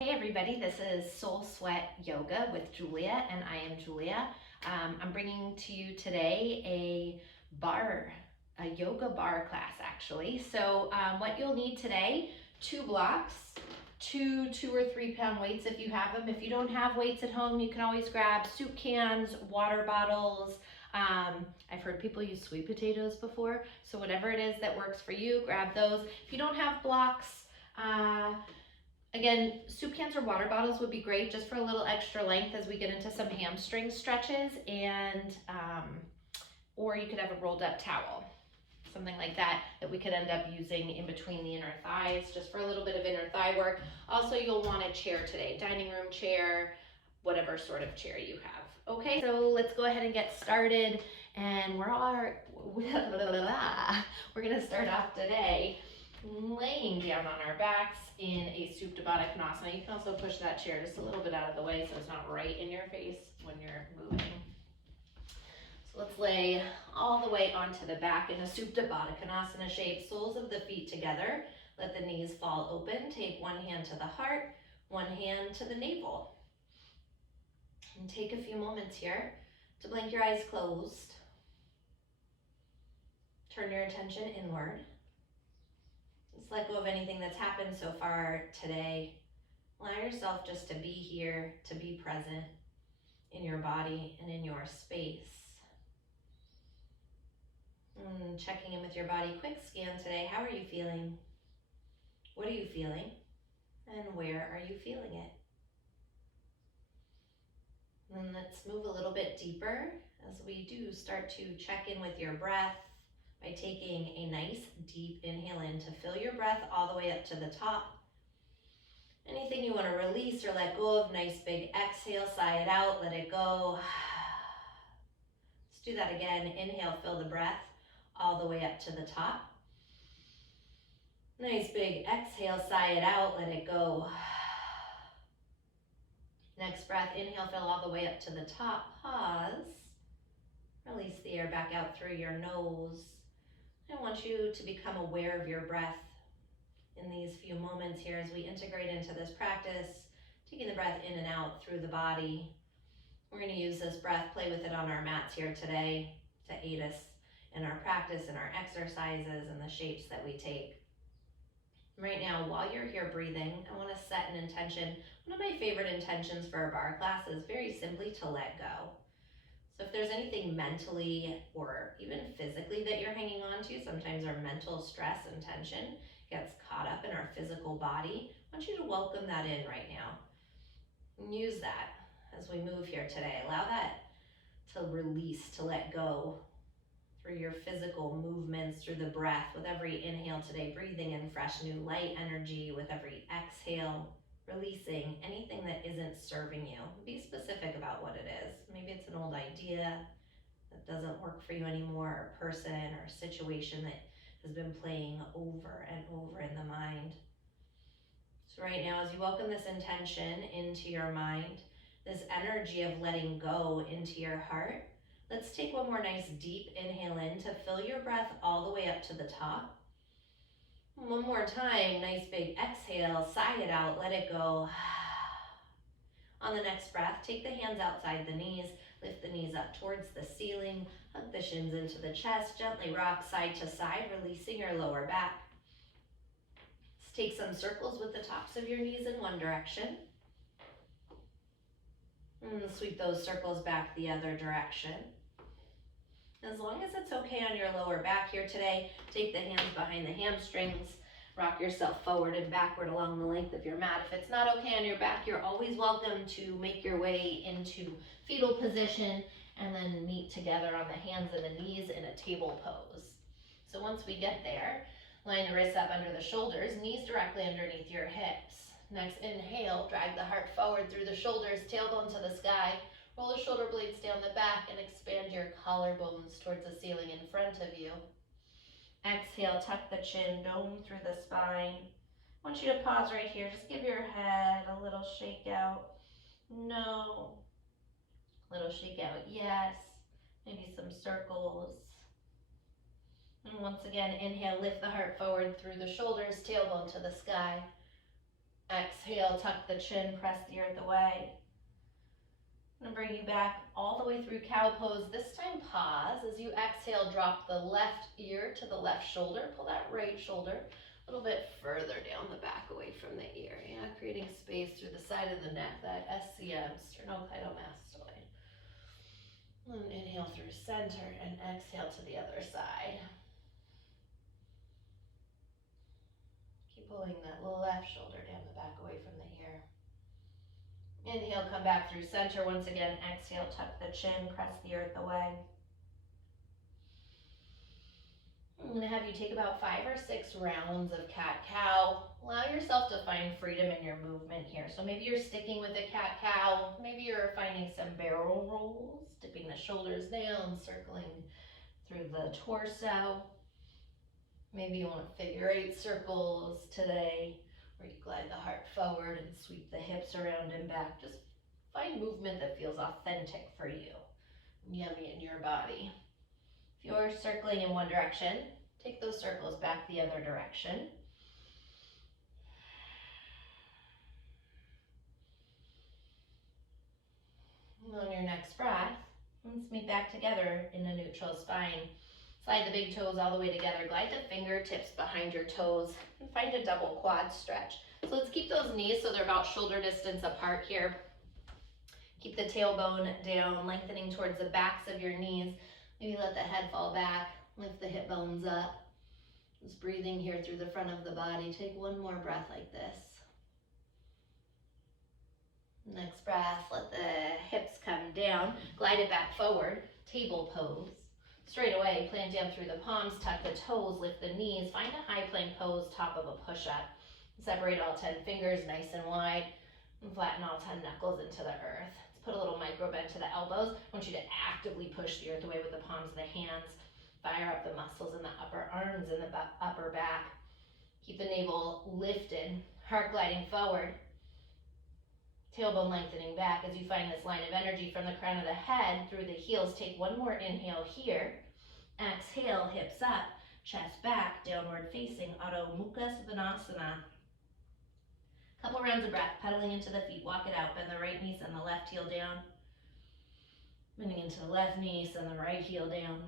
Hey everybody, this is Soul Sweat Yoga with Julia, and I am Julia. I'm bringing to you today a yoga bar class actually. So what you'll need today, 2 blocks, two or 3 pound weights if you have them. If you don't have weights at home, you can always grab soup cans, water bottles. I've heard people use sweet potatoes before, so whatever it is that works for you, grab those. If you don't have blocks, again, soup cans or water bottles would be great just for a little extra length as we get into some hamstring stretches, and or you could have a rolled up towel, something like that we could end up using in between the inner thighs just for a little bit of inner thigh work. Also, you'll want a chair today, dining room chair, whatever sort of chair you have. Okay, so let's go ahead and get started, and we're gonna start off today laying down on our backs in a Supta Baddha Konasana. You can also push that chair just a little bit out of the way so it's not right in your face when you're moving. So let's lay all the way onto the back in a Supta Baddha Konasana shape, soles of the feet together. Let the knees fall open. Take one hand to the heart, one hand to the navel. And take a few moments here to blink your eyes closed. Turn your attention inward. Just let go of anything that's happened so far today. Allow yourself just to be here, to be present in your body and in your space. Checking in with your body. Quick scan today. How are you feeling? What are you feeling? And where are you feeling it? And let's move a little bit deeper as we do start to check in with your breath by taking a nice deep inhale in to fill your breath all the way up to the top. Anything you want to release or let go of, nice big exhale, sigh it out, let it go. Let's do that again. Inhale, fill the breath all the way up to the top. Nice big exhale, sigh it out, let it go. Next breath, inhale, fill all the way up to the top. Pause. Release the air back out through your nose. I want you to become aware of your breath in these few moments here as we integrate into this practice, taking the breath in and out through the body. We're going to use this breath, play with it on our mats here today to aid us in our practice and our exercises and the shapes that we take. Right now, while you're here breathing, I want to set an intention. One of my favorite intentions for a bar class is very simply to let go. So if there's anything mentally or even physically that you're hanging on to, sometimes our mental stress and tension gets caught up in our physical body, I want you to welcome that in right now. And use that as we move here today. Allow that to release, to let go through your physical movements, through the breath. With every inhale today, breathing in fresh new light energy. With every exhale, releasing anything that isn't serving you. Be specific about what it is. Maybe it's an old idea that doesn't work for you anymore, or a person or a situation that has been playing over and over in the mind. So right now, as you welcome this intention into your mind, this energy of letting go into your heart, let's take one more nice deep inhale in to fill your breath all the way up to the top. One more time, nice big exhale, sigh it out, let it go. On the next breath, take the hands outside the knees, lift the knees up towards the ceiling, hug the shins into the chest, gently rock side to side, releasing your lower back. Let's take some circles with the tops of your knees in one direction. And sweep those circles back the other direction. As long as it's okay on your lower back here today, take the hands behind the hamstrings, rock yourself forward and backward along the length of your mat. If it's not okay on your back, you're always welcome to make your way into fetal position and then meet together on the hands and the knees in a table pose. So once we get there, line the wrists up under the shoulders, knees directly underneath your hips. Next inhale, drag the heart forward through the shoulders, tailbone to the sky. Roll the shoulder blades down the back and expand your collarbones towards the ceiling in front of you. Exhale, tuck the chin, dome through the spine. I want you to pause right here. Just give your head a little shake out. No. Little shake out, yes. Maybe some circles. And once again, inhale, lift the heart forward through the shoulders, tailbone to the sky. Exhale, tuck the chin, press the earth away. I'm gonna bring you back all the way through cow pose. This time pause. As you exhale, drop the left ear to the left shoulder. Pull that right shoulder a little bit further down the back away from the ear. Yeah, creating space through the side of the neck, that SCM, sternocleidomastoid. And inhale through center and exhale to the other side. Keep pulling that left shoulder down the back away from the ear. Inhale, come back through center. Once again, exhale, tuck the chin, press the earth away. I'm going to have you take about 5 or 6 rounds of cat-cow. Allow yourself to find freedom in your movement here. So maybe you're sticking with a cat-cow. Maybe you're finding some barrel rolls, dipping the shoulders down, circling through the torso. Maybe you want figure 8 circles today, where you glide the heart forward and sweep the hips around and back. Just find movement that feels authentic for you, yummy in your body. If you're circling in one direction, take those circles back the other direction. And on your next breath, let's meet back together in a neutral spine. Slide the big toes all the way together. Glide the fingertips behind your toes and find a double quad stretch. So let's keep those knees so they're about shoulder distance apart here. Keep the tailbone down, lengthening towards the backs of your knees. Maybe let the head fall back, lift the hip bones up. Just breathing here through the front of the body. Take one more breath like this. Next breath, let the hips come down. Glide it back forward, table pose. Straight away, plant down through the palms, tuck the toes, lift the knees. Find a high plank pose, top of a push-up. Separate all 10 fingers nice and wide and flatten all 10 knuckles into the earth. Let's put a little micro bend to the elbows. I want you to actively push the earth away with the palms of the hands. Fire up the muscles in the upper arms and the upper back. Keep the navel lifted, heart gliding forward. Tailbone lengthening back as you find this line of energy from the crown of the head through the heels. Take one more inhale here. Exhale, hips up, chest back, downward facing, Adho Mukha Svanasana. Couple rounds of breath, pedaling into the feet. Walk it out. Bend the right knee, send the left heel down. Bending into the left knee, send the right heel down.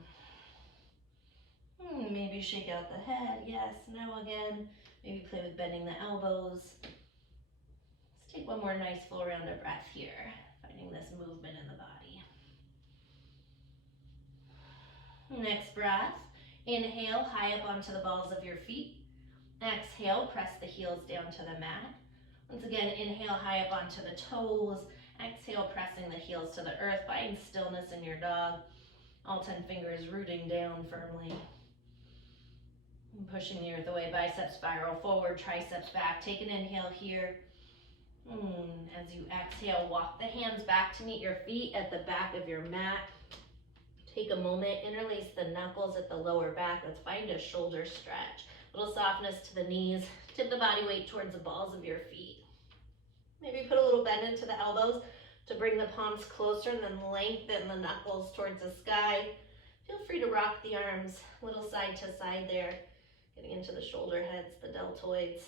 Maybe shake out the head. Yes, no again. Maybe play with bending the elbows. Let's take one more nice full round of breath here, finding this movement in the body. Next breath, inhale, high up onto the balls of your feet. Exhale, press the heels down to the mat. Once again, inhale, high up onto the toes. Exhale, pressing the heels to the earth. Find stillness in your dog. All 10 fingers rooting down firmly. And pushing the earth away, biceps spiral forward, triceps back. Take an inhale here. As you exhale, walk the hands back to meet your feet at the back of your mat. Take a moment, interlace the knuckles at the lower back. Let's find a shoulder stretch. Little softness to the knees. Tip the body weight towards the balls of your feet. Maybe put a little bend into the elbows to bring the palms closer and then lengthen the knuckles towards the sky. Feel free to rock the arms a little side to side there, getting into the shoulder heads, the deltoids.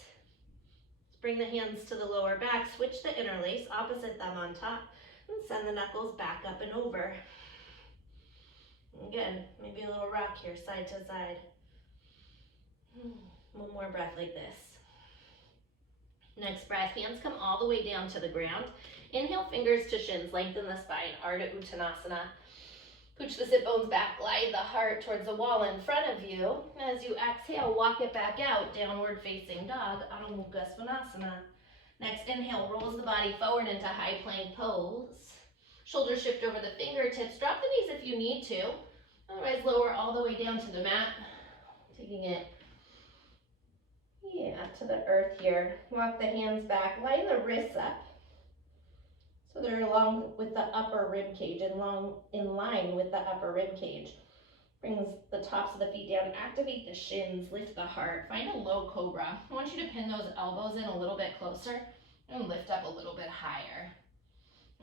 Bring the hands to the lower back, switch the interlace, opposite thumb on top, and send the knuckles back up and over. Again, maybe a little rock here, side to side. One more breath like this. Next breath, hands come all the way down to the ground. Inhale, fingers to shins, lengthen the spine, Ardha Uttanasana. Pooch the sit bones back, glide the heart towards the wall in front of you. As you exhale, walk it back out, downward facing dog, Adho Mukha Svanasana. Next inhale, rolls the body forward into high plank pose. Shoulders shift over the fingertips, drop the knees if you need to. Otherwise, lower all the way down to the mat. Taking it, to the earth here. Walk the hands back, line the wrists up. So they're along with the upper rib cage and in line with the upper rib cage. Brings the tops of the feet down, activate the shins, lift the heart, find a low cobra. I want you to pin those elbows in a little bit closer and lift up a little bit higher.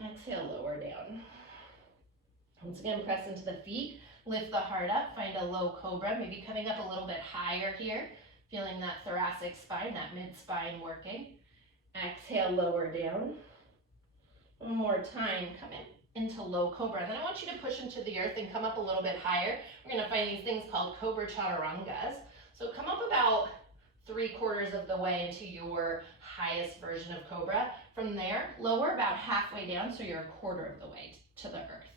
Exhale, lower down. Once again, press into the feet, lift the heart up, find a low cobra, maybe coming up a little bit higher here, feeling that thoracic spine, that mid spine working. Exhale, lower down. One more time, come into low cobra. And then I want you to push into the earth and come up a little bit higher. We're gonna find these things called cobra chaturangas. So come up about 3/4 of the way into your highest version of cobra. From there, lower about halfway down, so you're 1/4 of the way to the earth.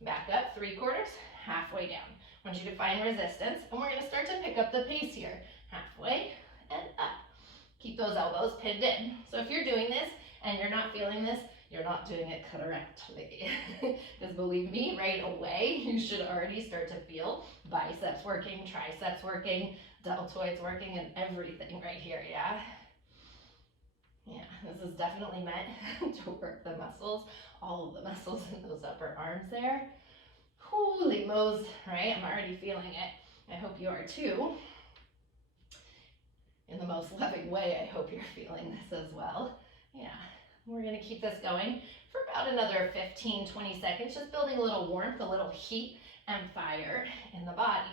Back up 3/4, halfway down. I want you to find resistance, and we're gonna start to pick up the pace here. Halfway and up. Keep those elbows pinned in. So if you're doing this and you're not feeling this, you're not doing it correctly. Because believe me, right away, you should already start to feel biceps working, triceps working, deltoids working, and everything right here, yeah? Yeah, this is definitely meant to work the muscles, all of the muscles in those upper arms there. Holy moles, right? I'm already feeling it. I hope you are too. In the most loving way, I hope you're feeling this as well. Yeah. We're gonna keep this going for about another 15, 20 seconds, just building a little warmth, a little heat and fire in the body.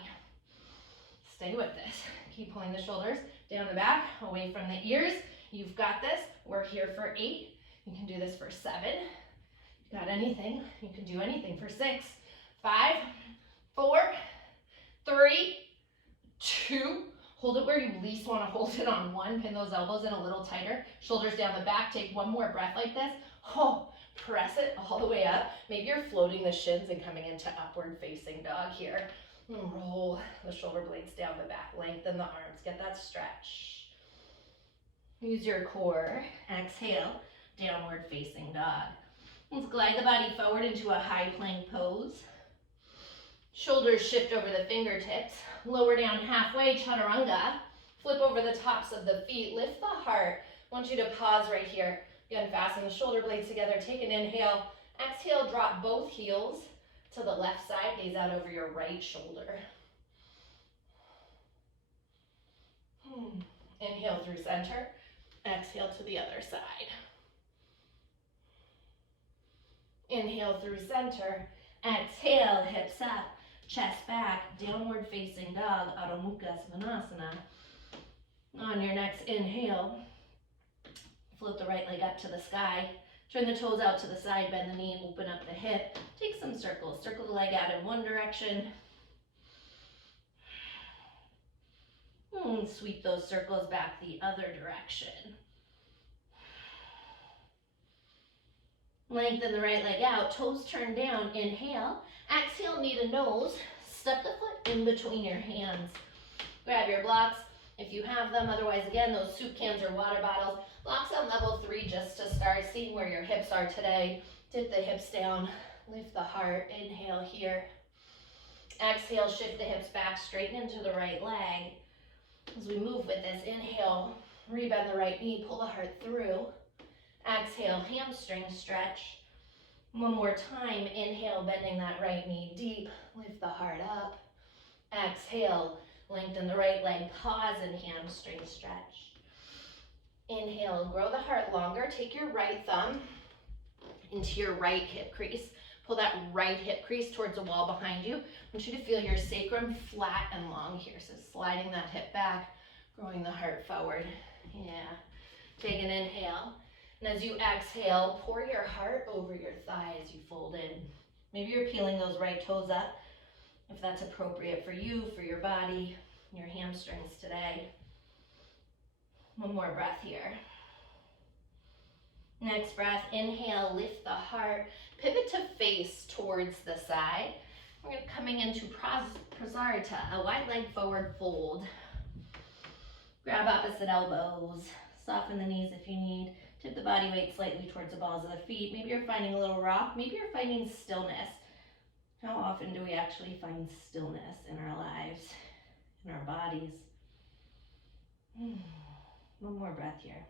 Stay with this. Keep pulling the shoulders down the back, away from the ears. You've got this. We're here for 8. You can do this for 7. You got anything? You can do anything for 6, 5, 4, 3, 2, hold it where you least want to hold it on 1. Pin those elbows in a little tighter. Shoulders down the back. Take one more breath like this. Oh, press it all the way up. Maybe you're floating the shins and coming into upward facing dog here. Roll the shoulder blades down the back. Lengthen the arms. Get that stretch. Use your core. Exhale, downward facing dog. Let's glide the body forward into a high plank pose. Shoulders shift over the fingertips. Lower down halfway, chaturanga. Flip over the tops of the feet. Lift the heart. I want you to pause right here. Again, fasten the shoulder blades together. Take an inhale. Exhale, drop both heels to the left side. Gaze out over your right shoulder. Inhale through center. Exhale to the other side. Inhale through center. Exhale, hips up. Chest back, downward facing dog, Adho Mukha Svanasana. On your next inhale, float the right leg up to the sky. Turn the toes out to the side, bend the knee, open up the hip. Take some circles. Circle the leg out in one direction. And sweep those circles back the other direction. Lengthen the right leg out, toes turn down, inhale. Exhale, knee to nose. Step the foot in between your hands. Grab your blocks if you have them. Otherwise, again, those soup cans or water bottles. Blocks on level 3 just to start seeing where your hips are today. Dip the hips down. Lift the heart. Inhale here. Exhale, shift the hips back, straighten into the right leg. As we move with this, inhale, rebend the right knee, pull the heart through. Exhale, hamstring stretch. One more time, inhale, bending that right knee deep, lift the heart up. Exhale, lengthen the right leg, pause and hamstring stretch. Inhale, grow the heart longer. Take your right thumb into your right hip crease. Pull that right hip crease towards the wall behind you. I want you to feel your sacrum flat and long here. So sliding that hip back, growing the heart forward. Yeah. Take an inhale. And as you exhale, pour your heart over your thigh as you fold in. Maybe you're peeling those right toes up, if that's appropriate for you, for your body, your hamstrings today. One more breath here. Next breath, inhale, lift the heart, pivot to face towards the side. We're coming into Prasarita, a wide leg forward fold. Grab opposite elbows, soften the knees if you need. Tip the body weight slightly towards the balls of the feet. Maybe you're finding a little rock. Maybe you're finding stillness. How often do we actually find stillness in our lives, in our bodies? One more breath here.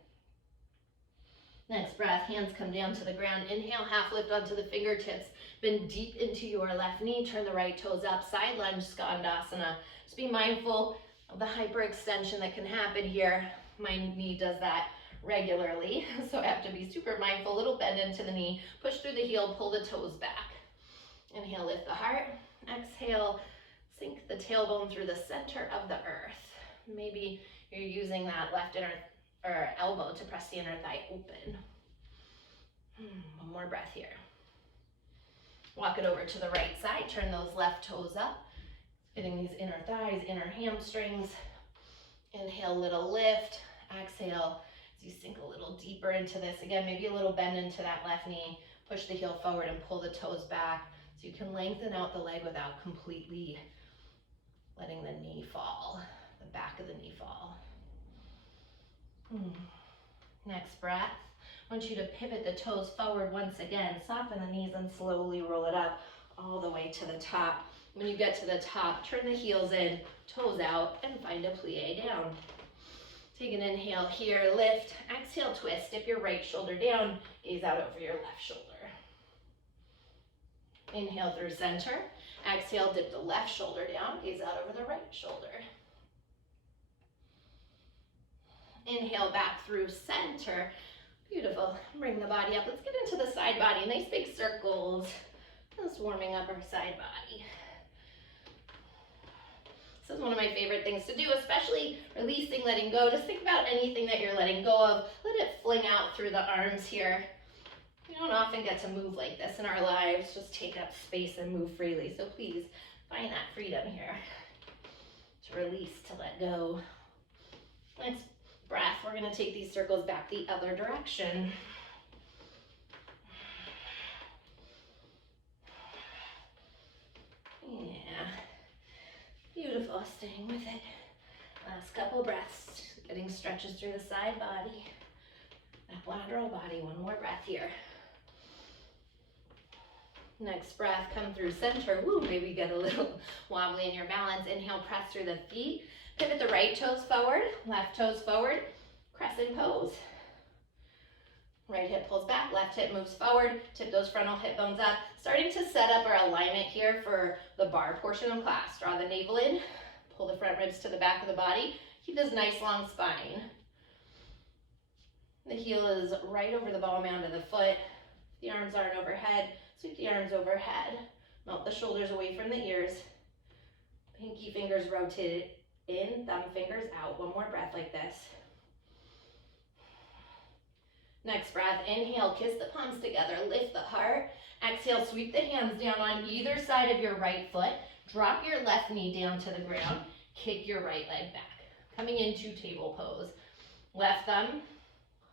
Next breath, hands come down to the ground. Inhale, half lift onto the fingertips. Bend deep into your left knee. Turn the right toes up. Side lunge, Skandasana. Just be mindful of the hyperextension that can happen here. My knee does that regularly, so I have to be super mindful. Little bend into the knee, push through the heel, pull the toes back. Inhale, lift the heart. Exhale, sink the tailbone through the center of the earth. Maybe you're using that left inner or elbow to press the inner thigh open. One more breath here. Walk it over to the right side, turn those left toes up, getting these inner thighs, inner hamstrings. Inhale, little lift. Exhale, as you sink a little deeper into this. Again, maybe a little bend into that left knee. Push the heel forward and pull the toes back so you can lengthen out the leg without completely letting the knee fall, the back of the knee fall. Next breath. I want you to pivot the toes forward once again. Soften the knees and slowly roll it up all the way to the top. When you get to the top, turn the heels in, toes out, and find a plie down. Take an inhale here, lift. Exhale, twist. Dip your right shoulder down, gaze out over your left shoulder. Inhale through center. Exhale, dip the left shoulder down, gaze out over the right shoulder. Inhale back through center. Beautiful. Bring the body up. Let's get into the side body. Nice big circles. Just warming up our side body. This is one of my favorite things to do, especially releasing, letting go. Just think about anything that you're letting go of. Let it fling out through the arms here. We don't often get to move like this in our lives. Just take up space and move freely. So please find that freedom here to release, to let go. Next breath, we're going to take these circles back the other direction. Yeah. Beautiful, staying with it. Last couple breaths, getting stretches through the side body, that lateral body. One more breath here. Next breath, come through center. Woo, maybe get a little wobbly in your balance. Inhale, press through the feet. Pivot the right toes forward, left toes forward, crescent pose. Right hip pulls back, left hip moves forward, tip those frontal hip bones up. Starting to set up our alignment here for the bar portion of class. Draw the navel in, pull the front ribs to the back of the body. Keep this nice long spine. The heel is right over the ball mound of the foot. The arms aren't overhead. Sweep the arms overhead. Melt the shoulders away from the ears. Pinky fingers rotated in, thumb fingers out. One more breath like this. Next breath, inhale, kiss the palms together, lift the heart. Exhale, sweep the hands down on either side of your right foot. Drop your left knee down to the ground. Kick your right leg back. Coming into table pose. Left thumb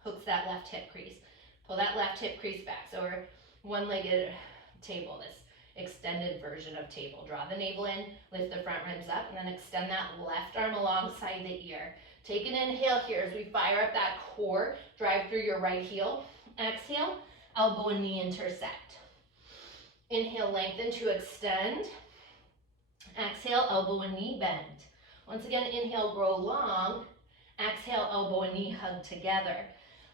hooks that left hip crease. Pull that left hip crease back. So we're one-legged table, this extended version of table. Draw the navel in, lift the front ribs up, and then extend that left arm alongside the ear. Take an inhale here as we fire up that core. Drive through your right heel. Exhale, elbow and knee intersect. Inhale, lengthen to extend. Exhale, elbow and knee bend. Once again, inhale, grow long. Exhale, elbow and knee hug together.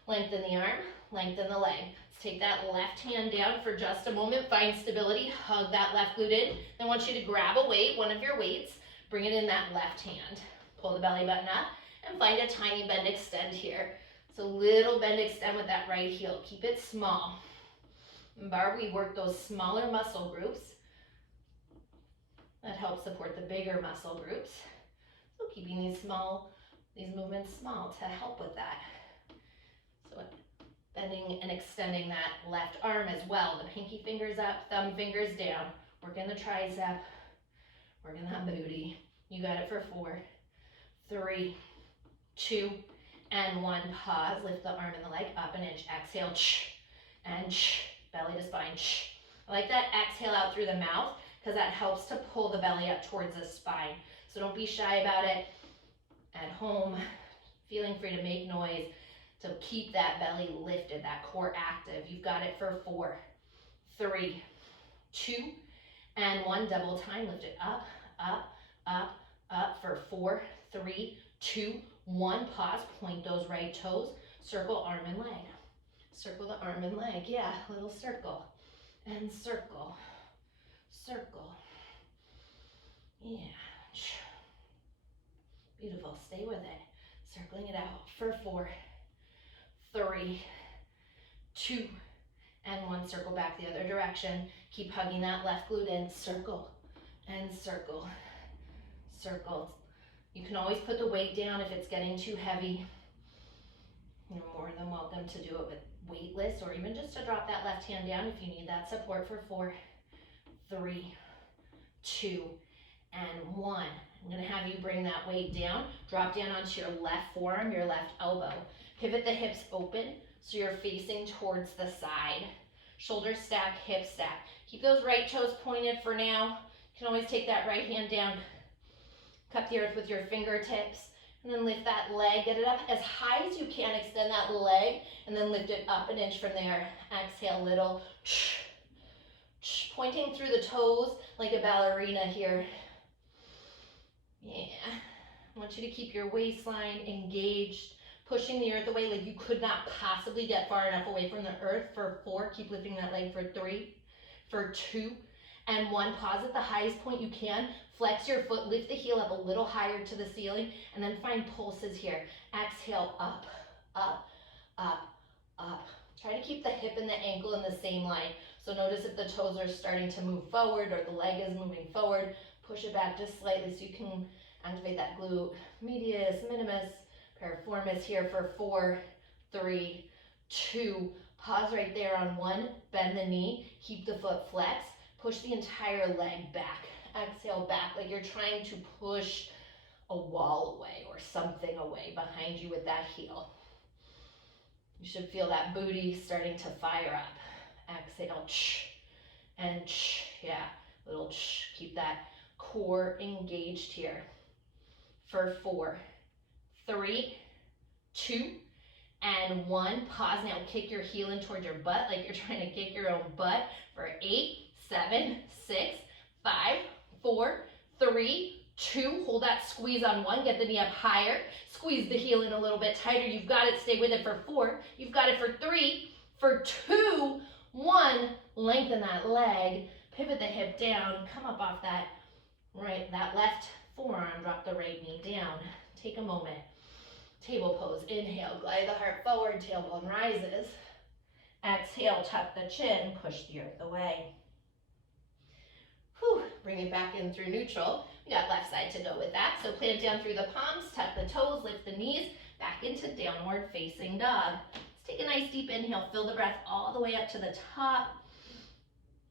Lengthen the arm, lengthen the leg. Let's take that left hand down for just a moment. Find stability, hug that left glute in. Then I want you to grab a weight, one of your weights, bring it in that left hand. Pull the belly button up and find a tiny bend extend here. So little bend extend with that right heel. Keep it small. In bar, we work those smaller muscle groups. That helps support the bigger muscle groups. So keeping these movements small to help with that. So bending and extending that left arm as well. The pinky fingers up, thumb fingers down. Working the tricep, working that booty. You got it for 4, 3, 2, and 1. Pause, lift the arm and the leg up an inch. Exhale, and belly to spine. I like that exhale out through the mouth because that helps to pull the belly up towards the spine. So don't be shy about it. At home, feeling free to make noise. So keep that belly lifted, that core active. You've got it for 4, 3, 2, and 1. Double time. Lift it up, up, up, up for 4, 3, 2, 1. Pause. Point those right toes. Circle arm and leg. Circle the arm and leg. Yeah, little circle. And circle. Circle. Yeah. Beautiful. Stay with it. Circling it out for 4, 3, 2, and 1. Circle back the other direction. Keep hugging that left glute in. Circle and circle. Circle. You can always put the weight down if it's getting too heavy. You're more than welcome to do it with weightless or even just to drop that left hand down if you need that support for 4, 3, 2, and 1. I'm gonna have you bring that weight down, drop down onto your left forearm, your left elbow. Pivot the hips open so you're facing towards the side. Shoulder stack, hip stack. Keep those right toes pointed for now. You can always take that right hand down, cup the earth with your fingertips, and then lift that leg, get it up as high as you can, extend that leg, and then lift it up an inch from there. Exhale, little, pointing through the toes like a ballerina here. Yeah, I want you to keep your waistline engaged, pushing the earth away like you could not possibly get far enough away from the earth. For 4, keep lifting that leg. For 3, for 2, and 1. Pause at the highest point you can. Flex your foot, lift the heel up a little higher to the ceiling, and then find pulses here. Exhale, up, up, up, up. Try to keep the hip and the ankle in the same line. So notice if the toes are starting to move forward or the leg is moving forward. Push it back just slightly so you can activate that glute medius, minimus, piriformis here for 4, 3, 2. Pause right there on 1. Bend the knee. Keep the foot flexed. Push the entire leg back. Exhale back like you're trying to push a wall away or something away behind you with that heel. You should feel that booty starting to fire up. Exhale, and yeah, little keep that core engaged here. For 4, 3, 2, and 1. Pause now. Kick your heel in towards your butt like you're trying to kick your own butt. For 8, 7, 6, 5, 4, 3, 2. Hold that squeeze on 1. Get the knee up higher. Squeeze the heel in a little bit tighter. You've got it. Stay with it for 4. You've got it for 3, for 2, 1. Lengthen that leg. Pivot the hip down. Come up off that left forearm. Drop the right knee down. Take a moment. Table pose. Inhale. Glide the heart forward. Tailbone rises. Exhale. Tuck the chin. Push the earth away. Whew. Bring it back in through neutral. We got left side to go with that. So plant down through the palms. Tuck the toes. Lift the knees. Back into downward facing dog. Let's take a nice deep inhale. Fill the breath all the way up to the top.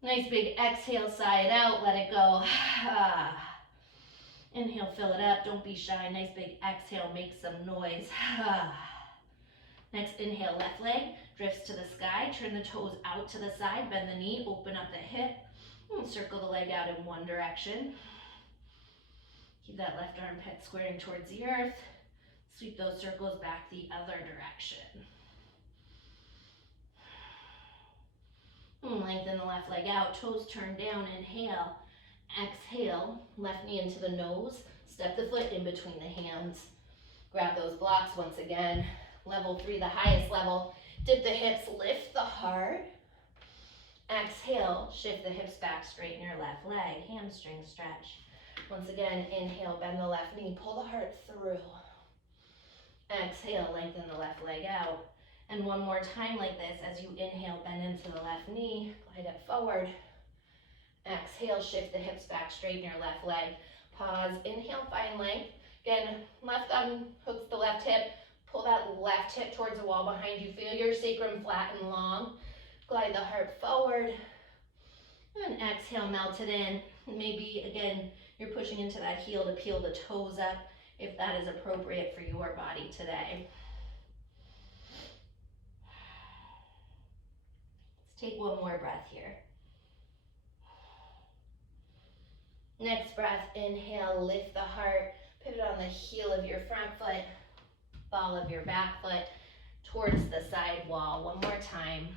Nice big exhale, side out. Let it go. Inhale, fill it up. Don't be shy. Nice big exhale. Make some noise. Next inhale, left leg drifts to the sky. Turn the toes out to the side. Bend the knee. Open up the hip. And circle the leg out in one direction. Keep that left armpit squaring towards the earth. Sweep those circles back the other direction. Lengthen the left leg out. Toes turn down. Inhale. Exhale, left knee into the nose, step the foot in between the hands. Grab those blocks once again. Level 3, the highest level. Dip the hips, lift the heart. Exhale, shift the hips back, straighten your left leg, hamstring stretch. Once again, inhale, bend the left knee, pull the heart through. Exhale, lengthen the left leg out. And one more time like this, as you inhale, bend into the left knee, glide it forward. Exhale, shift the hips back, straighten your left leg. Pause, inhale, find length. Again, left thumb hooks the left hip. Pull that left hip towards the wall behind you. Feel your sacrum flat and long. Glide the heart forward. And exhale, melt it in. Maybe, again, you're pushing into that heel to peel the toes up if that is appropriate for your body today. Let's take one more breath here. Next breath, inhale, lift the heart, pivot on the heel of your front foot, ball of your back foot towards the side wall. One more time.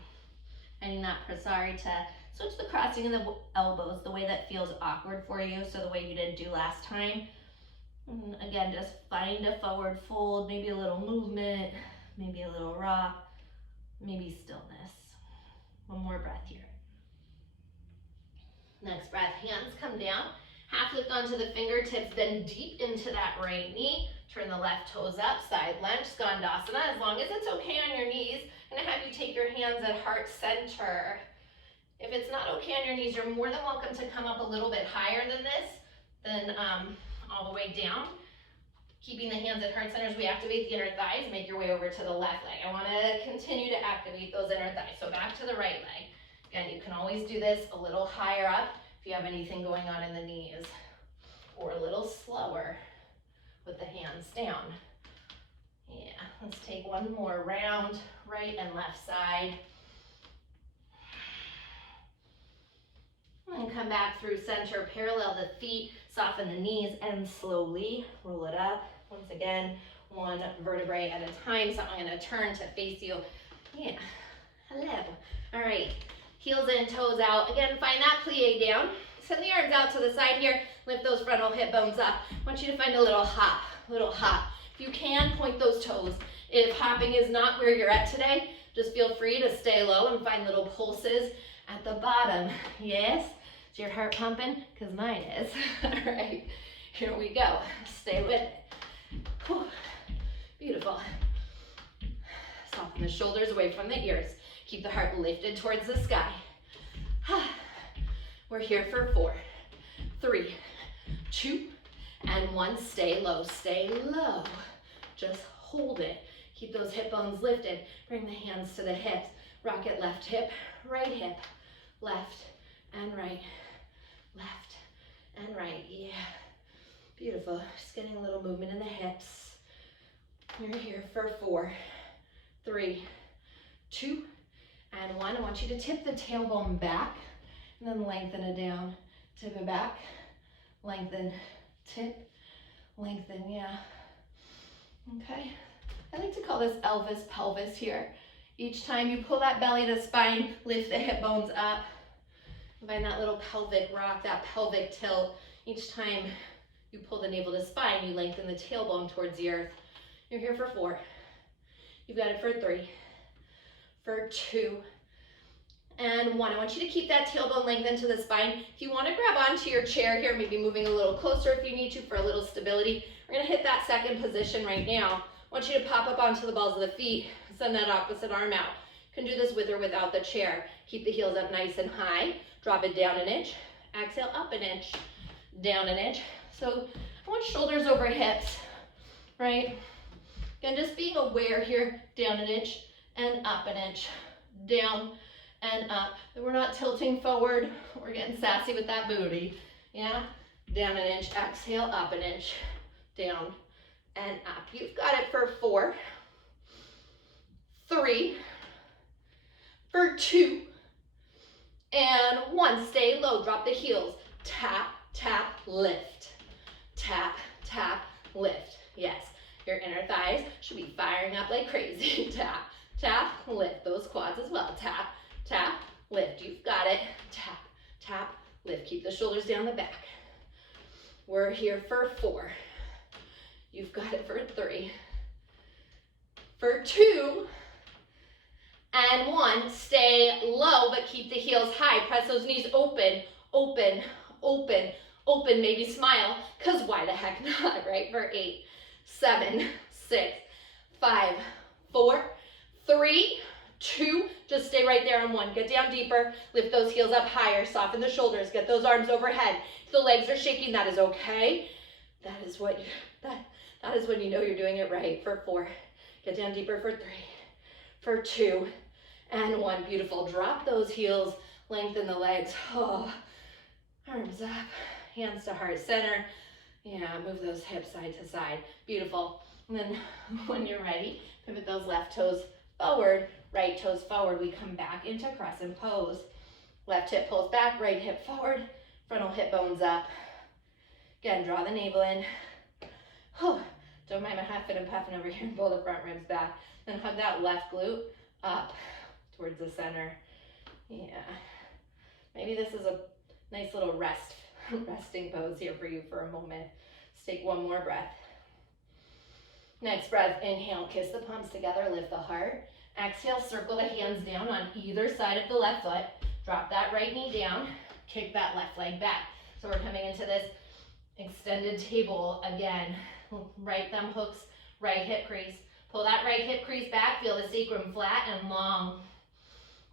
Finding that prasari to switch the crossing of the elbows the way that feels awkward for you, so the way you didn't do last time. And again, just find a forward fold, maybe a little movement, maybe a little rock, maybe stillness. One more breath here. Next breath, hands come down. Half lift onto the fingertips, then deep into that right knee. Turn the left toes up, side lunge, skandasana. As long as it's okay on your knees, I'm gonna have you take your hands at heart center. If it's not okay on your knees, you're more than welcome to come up a little bit higher than this, then all the way down. Keeping the hands at heart centers, we activate the inner thighs. Make your way over to the left leg. I want to continue to activate those inner thighs. So back to the right leg. Again, you can always do this a little higher up if you have anything going on in the knees, or a little slower with the hands down. Yeah, let's take one more round, right and left side. And come back through center, parallel the feet, soften the knees, and slowly roll it up. Once again, one vertebrae at a time. So I'm going to turn to face you. Yeah, hello. All right, heels in, toes out. Again, find that plie down. Send the arms out to the side here. Lift those frontal hip bones up. I want you to find a little hop, little hop. If you can, point those toes. If hopping is not where you're at today, just feel free to stay low and find little pulses at the bottom. Yes? Is your heart pumping? Because mine is. All right, here we go. Stay with it. Whew. Beautiful. Soften the shoulders away from the ears. Keep the heart lifted towards the sky. We're here for 4, 3, 2, and 1. Stay low, stay low. Just hold it. Keep those hip bones lifted. Bring the hands to the hips. Rock it left hip, left and right, left and right. Yeah, beautiful. Just getting a little movement in the hips. You're here for 4, 3, 2, and 1. I want you to tip the tailbone back and then lengthen it down. Tip it back, lengthen, tip, lengthen, yeah. Okay, I like to call this Elvis pelvis here. Each time you pull that belly to spine, lift the hip bones up. Find that little pelvic rock, that pelvic tilt. Each time you pull the navel to spine, you lengthen the tailbone towards the earth. You're here for 4. You've got it for 3, for 2, and 1. I want you to keep that tailbone lengthened to the spine. If you want to grab onto your chair here, maybe moving a little closer if you need to for a little stability. We're going to hit that second position right now. I want you to pop up onto the balls of the feet. Send that opposite arm out. You can do this with or without the chair. Keep the heels up nice and high. Drop it down an inch. Exhale, up an inch, down an inch. So I want shoulders over hips, right? Again, just being aware here, down an inch and up an inch, down and up. We're not tilting forward. We're getting sassy with that booty. Yeah, down an inch, exhale, up an inch, down and up. You've got it for 4, 3, for 2, and 1. Stay low, drop the heels. Tap, tap, lift. Tap, tap, lift. Yes, your inner thighs should be firing up like crazy. Tap, tap, lift those quads as well. Tap, tap, lift. You've got it. Tap, tap, lift. Keep the shoulders down the back. We're here for 4. You've got it for 3, for 2, and 1. Stay low, but keep the heels high. Press those knees open, open, open, open. Maybe smile, because why the heck not, right? For 8, 7, 6, 5, 4, 3, 2. Just stay right there on 1. Get down deeper. Lift those heels up higher. Soften the shoulders. Get those arms overhead. If the legs are shaking, that is okay. That is what that is when you know you're doing it right. For 4. Get down deeper for 3, for 2, and 1. Beautiful. Drop those heels. Lengthen the legs. Oh, arms up. Hands to heart center. Yeah, move those hips side to side. Beautiful. And then when you're ready, pivot those left toes forward, right toes forward. We come back into crescent pose. Left hip pulls back, right hip forward, frontal hip bones up. Again, draw the navel in. Whew. Don't mind my huffing and puffing over here and pull the front ribs back. Then hug that left glute up towards the center. Yeah. Maybe this is a nice little resting pose here for you for a moment. Let's take one more breath. Next breath, inhale, kiss the palms together, lift the heart. Exhale, circle the hands down on either side of the left foot. Drop that right knee down, kick that left leg back. So we're coming into this extended table again. Right thumb hooks, right hip crease. Pull that right hip crease back, feel the sacrum flat and long.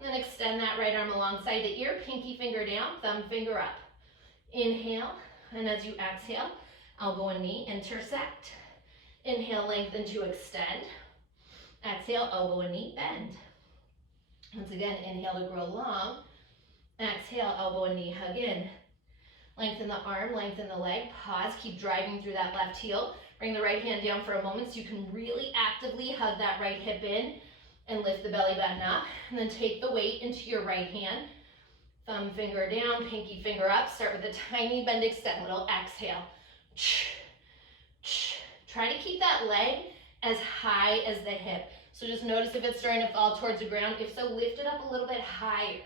Then extend that right arm alongside the ear, pinky finger down, thumb finger up. Inhale, and as you exhale, elbow and knee intersect. Inhale, lengthen to extend. Exhale, elbow and knee bend. Once again, inhale to grow long. Exhale, elbow and knee hug in. Lengthen the arm, lengthen the leg. Pause, keep driving through that left heel. Bring the right hand down for a moment so you can really actively hug that right hip in and lift the belly button up. And then take the weight into your right hand. Thumb finger down, pinky finger up. Start with a tiny bend, extend, little exhale. Try to keep that leg as high as the hip. So just notice if it's starting to fall towards the ground. If so, lift it up a little bit higher.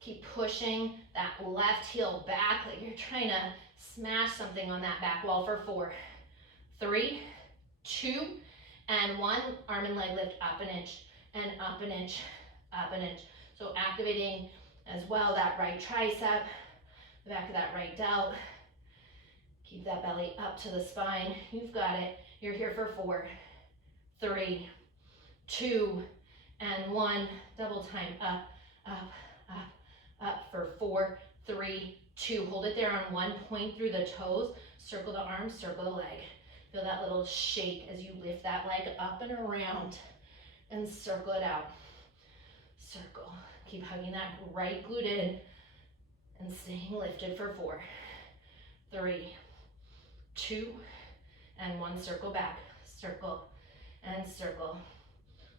Keep pushing that left heel back like you're trying to smash something on that back wall for 4, 3, 2, and 1. Arm and leg lift up an inch and up an inch, up an inch. So activating as well that right tricep, the back of that right delt. Keep that belly up to the spine. You've got it. You're here for 4, 3, 2, and 1. Double time. Up, up, up, up for 4, 3, 2. Hold it there on 1. Point through the toes. Circle the arms, circle the leg. Feel that little shake as you lift that leg up and around. And circle it out. Circle. Keep hugging that right glute in. And staying lifted for 4, 3, 2, and 1. Circle back. Circle and circle.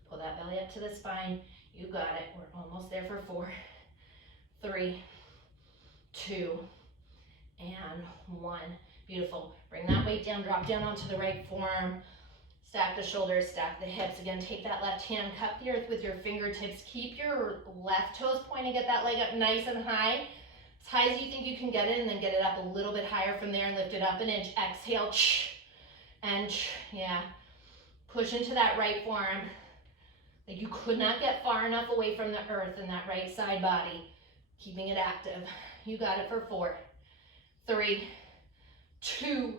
Pull that belly up to the spine. You got it. We're almost there for 4, 3, 2, and 1. Beautiful. Bring that weight down. Drop down onto the right forearm. Stack the shoulders, stack the hips. Again, take that left hand, cup the earth with your fingertips. Keep your left toes pointing, get that leg up nice and high. As high as you think you can get it, and then get it up a little bit higher from there and lift it up an inch. Exhale, and yeah. Push into that right forearm. Like you could not get far enough away from the earth in that right side body. Keeping it active. You got it for 4, 3, 2,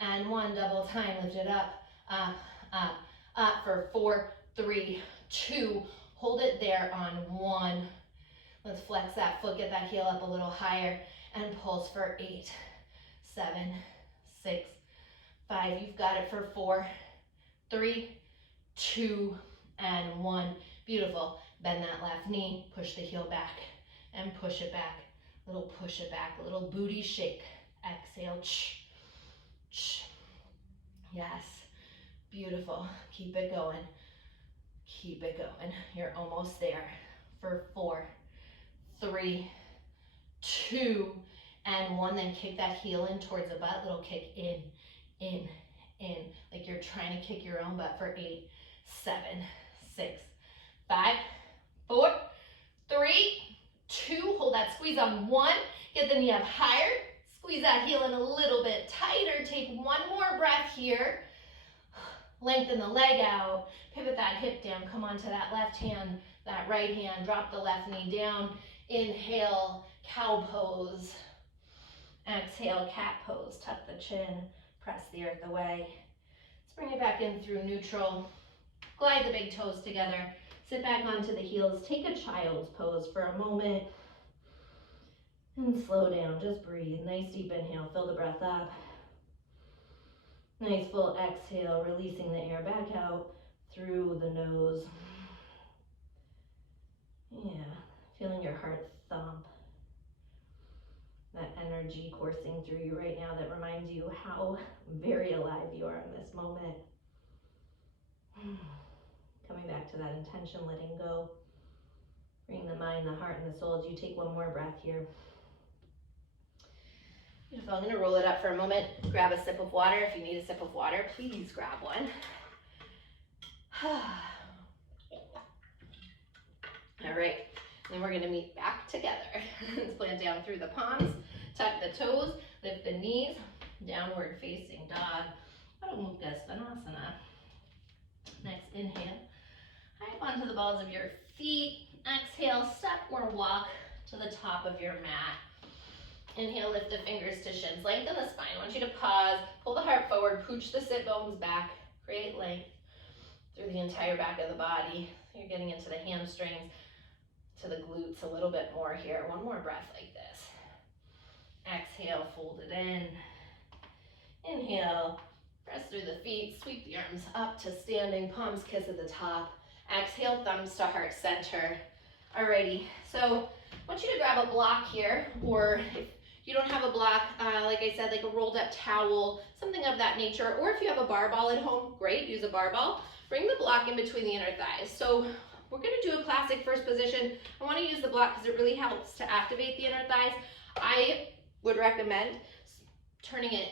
and 1. Double time. Lift it up, up, up, up for 4, 3, 2. Hold it there on 1. Let's flex that foot, get that heel up a little higher, and pulse for 8, 7, 6, 5. You've got it for 4, 3, 2, and 1. Beautiful. Bend that left knee, push the heel back, and push it back. Little push it back, a little booty shake. Exhale. Yes. Beautiful. Keep it going. Keep it going. You're almost there for 4, 3, 2, and 1. Then kick that heel in towards the butt. Little kick in, in, in. Like you're trying to kick your own butt for 8, 7, 6, 5, 4, 3, 2. Hold that squeeze on 1. Get the knee up higher. Squeeze that heel in a little bit tighter. Take 1 more breath here. Lengthen the leg out. Pivot that hip down. Come onto that left hand, that right hand. Drop the left knee down. Inhale, cow pose. Exhale, cat pose. Tuck the chin. Press the earth away. Let's bring it back in through neutral. Glide the big toes together. Sit back onto the heels. Take a child's pose for a moment. And slow down. Just breathe. Nice deep inhale. Fill the breath up. Nice full exhale. Releasing the air back out through the nose. Yeah. Feeling your heart thump. That energy coursing through you right now that reminds you how very alive you are in this moment. Coming back to that intention, letting go. Bring the mind, the heart, and the soul as you take 1 more breath here. Beautiful. I'm going to roll it up for a moment. Grab a sip of water. If you need a sip of water, please grab one. All right. Then we're going to meet back together. Let's plant down through the palms. Tuck the toes. Lift the knees. Downward facing dog. Adho Mukha Svanasana. Next, inhale. High up onto the balls of your feet. Exhale, step or walk to the top of your mat. Inhale, lift the fingers to shins. Lengthen the spine. I want you to pause. Pull the heart forward. Pooch the sit bones back. Create length through the entire back of the body. You're getting into the hamstrings, to the glutes a little bit more here. 1 more breath like this. Exhale, fold it in. Inhale, press through the feet, sweep the arms up to standing, palms kiss at the top. Exhale, thumbs to heart center. Alrighty, so I want you to grab a block here, or if you don't have a block, like I said, like a rolled up towel, something of that nature, or if you have a barbell at home, great, use a barbell. Bring the block in between the inner thighs. So we're gonna do a classic first position. I wanna use the block because it really helps to activate the inner thighs. I would recommend turning it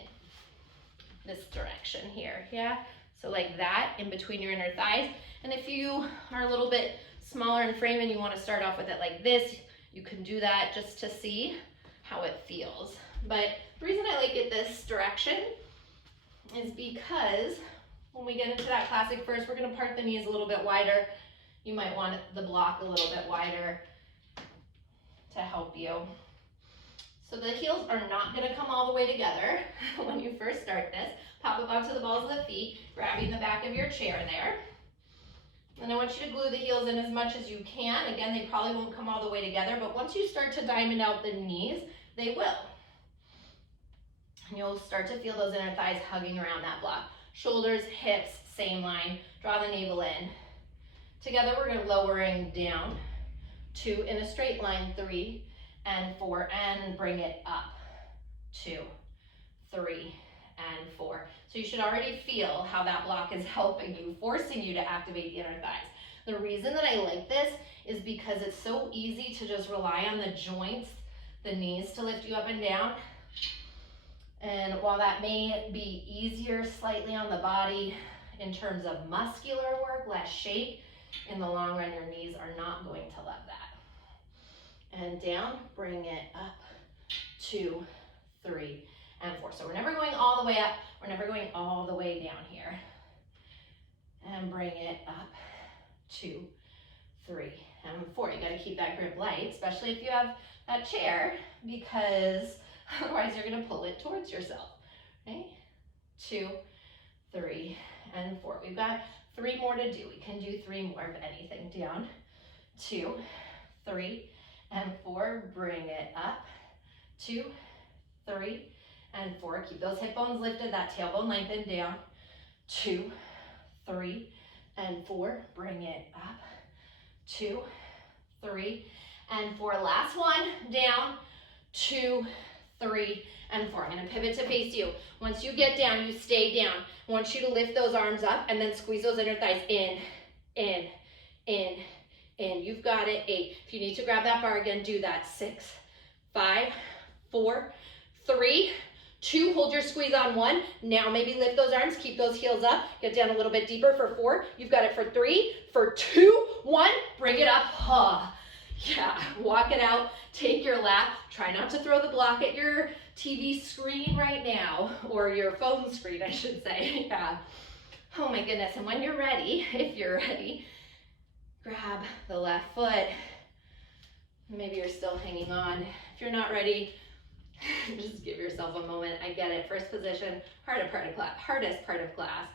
this direction here, yeah? So like that, in between your inner thighs. And if you are a little bit smaller in frame and you wanna start off with it like this, you can do that just to see how it feels. But the reason I like it this direction is because when we get into that classic first, we're gonna part the knees a little bit wider. You might want the block a little bit wider to help you. So the heels are not gonna come all the way together when you first start this. Pop up onto the balls of the feet, grabbing the back of your chair there. And I want you to glue the heels in as much as you can. Again, they probably won't come all the way together, but once you start to diamond out the knees, they will. And you'll start to feel those inner thighs hugging around that block. Shoulders, hips, same line. Draw the navel in. Together, we're going to lowering down. 2 in a straight line, 3 and 4, and bring it up. 2, 3, and 4. So you should already feel how that block is helping you, forcing you to activate the inner thighs. The reason that I like this is because it's so easy to just rely on the joints, the knees to lift you up and down. And while that may be easier slightly on the body in terms of muscular work, less shake, in the long run, your knees are not going to love that. And down, bring it up, 2, 3, and 4. So we're never going all the way up. We're never going all the way down here. And bring it up, 2, 3, and 4. You got to keep that grip light, especially if you have that chair, because otherwise you're going to pull it towards yourself. Okay? 2, 3, and 4. We've got 3 more to do. We can do 3 more of anything. Down, 2, 3, and 4. Bring it up, 2, 3, and 4. Keep those hip bones lifted, that tailbone lengthened. Down, 2, 3, and 4. Bring it up, 2, 3, and 4. Last one. Down, 2, 3, and 4. I'm going to pivot to face you. Once you get down, you stay down. I want you to lift those arms up and then squeeze those inner thighs in, in, in, in. You've got it. 8. If you need to grab that bar again, do that. 6, 5, 4, 3, 2. Hold your squeeze on 1. Now maybe lift those arms. Keep those heels up. Get down a little bit deeper for 4. You've got it for 3, for 2, 1. Bring it up. Yeah, walk it out. Take your lap. Try not to throw the block at your TV screen right now, or your phone screen, I should say. Yeah. Oh my goodness. And when you're ready, if you're ready, grab the left foot. Maybe you're still hanging on. If you're not ready, just give yourself a moment. I get it. First position, hardest part of class.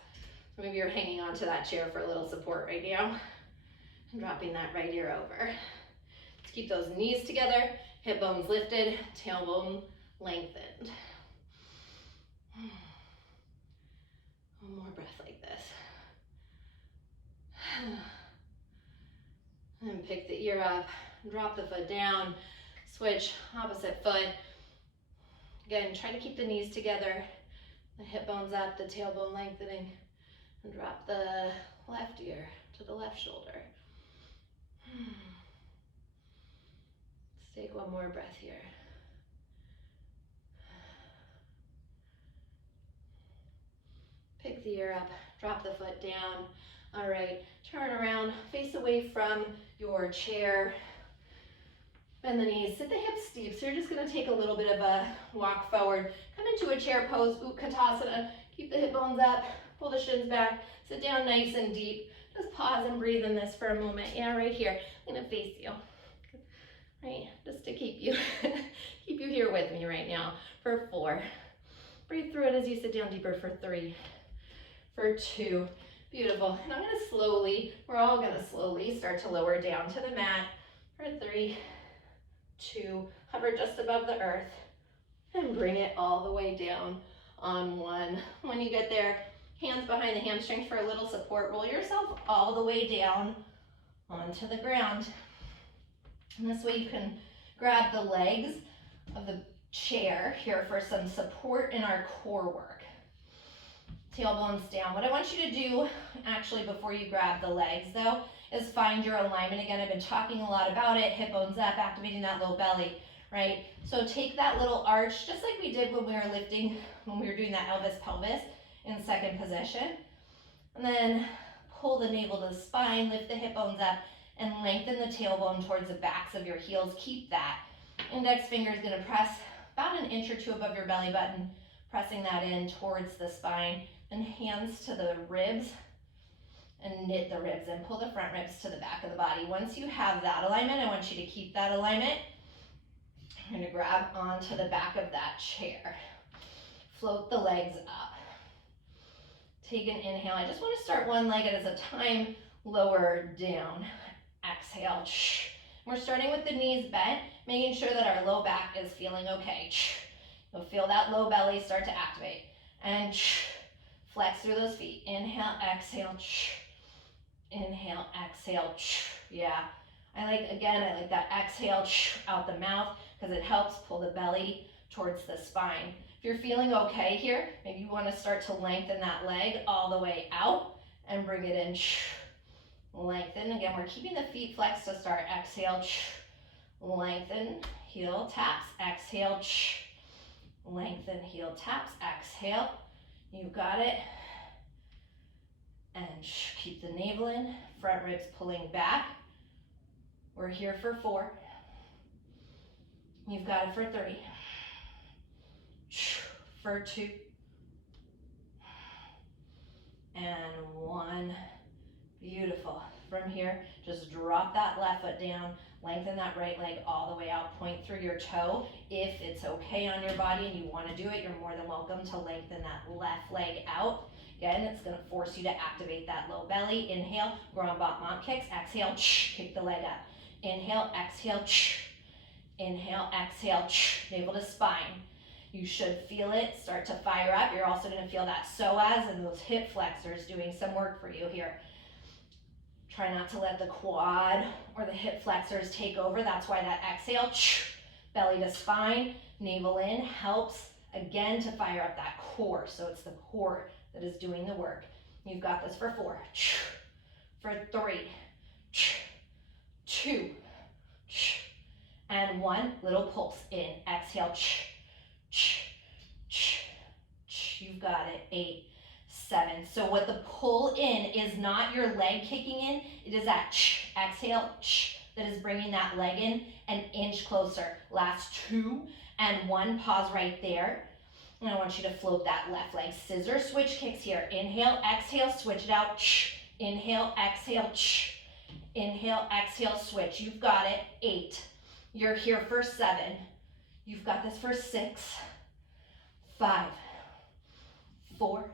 Maybe you're hanging on to that chair for a little support right now. And dropping that right ear over. Let's keep those knees together, hip bones lifted, tailbone lengthened. One more breath like this. And pick the ear up, drop the foot down, switch opposite foot. Again, try to keep the knees together, the hip bones up, the tailbone lengthening, and drop the left ear to the left shoulder. Let's take one more breath here. Pick the ear up, drop the foot down. All right, turn around, face away from your chair. Bend the knees, sit the hips deep. So you're just gonna take a little bit of a walk forward. Come into a chair pose, Utkatasana. Keep the hip bones up, pull the shins back, sit down nice and deep. Just pause and breathe in this for a moment. Yeah, right here. I'm gonna face you. Right, just to keep you keep you here with me right now for 4. Breathe through it as you sit down deeper for 3, for 2. Beautiful. And I'm gonna slowly, we're all gonna slowly start to lower down to the mat for 3, 2, hover just above the earth, and bring it all the way down on one. When you get there, hands behind the hamstrings for a little support. Roll yourself all the way down onto the ground. And this way you can grab the legs of the chair here for some support in our core work. Tailbones down. What I want you to do actually before you grab the legs though is find your alignment. Again, I've been talking a lot about it. Hip bones up, activating that low belly, right? So take that little arch, just like we did when we were lifting, when we were doing that Elvis pelvis in second position. And then pull the navel to the spine, lift the hip bones up, and lengthen the tailbone towards the backs of your heels. Keep that. Index finger is going to press about an inch or two above your belly button, pressing that in towards the spine. And hands to the ribs and knit the ribs and pull the front ribs to the back of the body. Once you have that alignment, I want you to keep that alignment. You're going to grab onto the back of that chair. Float the legs up. Take an inhale. I just want to start one leg at a time, lower down. Exhale. We're starting with the knees bent, making sure that our low back is feeling okay. You'll feel that low belly start to activate. And flex through those feet. Inhale, exhale. Inhale, exhale. Yeah. I like that exhale out the mouth because it helps pull the belly towards the spine. If you're feeling okay here, maybe you want to start to lengthen that leg all the way out and bring it in. Lengthen. Again, we're keeping the feet flexed to start. Exhale. Lengthen. Heel taps. Exhale. Lengthen. Heel taps. Exhale. You got it. And keep the navel in, front ribs pulling back. We're here for 4. You've got it for 3. For 2. And 1. Beautiful. From here, just drop that left foot down, lengthen that right leg all the way out, point through your toe. If it's okay on your body and you want to do it, you're more than welcome to lengthen that left leg out. Again, it's going to force you to activate that low belly. Inhale, grand mont kicks. Exhale, kick the leg up. Inhale, exhale, inhale, exhale, navel to spine. You should feel it start to fire up. You're also going to feel that psoas and those hip flexors doing some work for you here. Try not to let the quad or the hip flexors take over. That's why that exhale, belly to spine, navel in, helps again to fire up that core. So it's the core that is doing the work. You've got this for 4, for 3, 2, and 1. Little pulse in. Exhale, you've got it. 8, 7. So what the pull in is not your leg kicking in, it is that exhale that is bringing that leg in an inch closer. Last 2 and 1, pause right there. And I want you to float that left leg. Scissor switch kicks here. Inhale, exhale, switch it out. Inhale, exhale, inhale, exhale, switch. You've got it. 8. You're here for 7. You've got this for 6, 5, 4,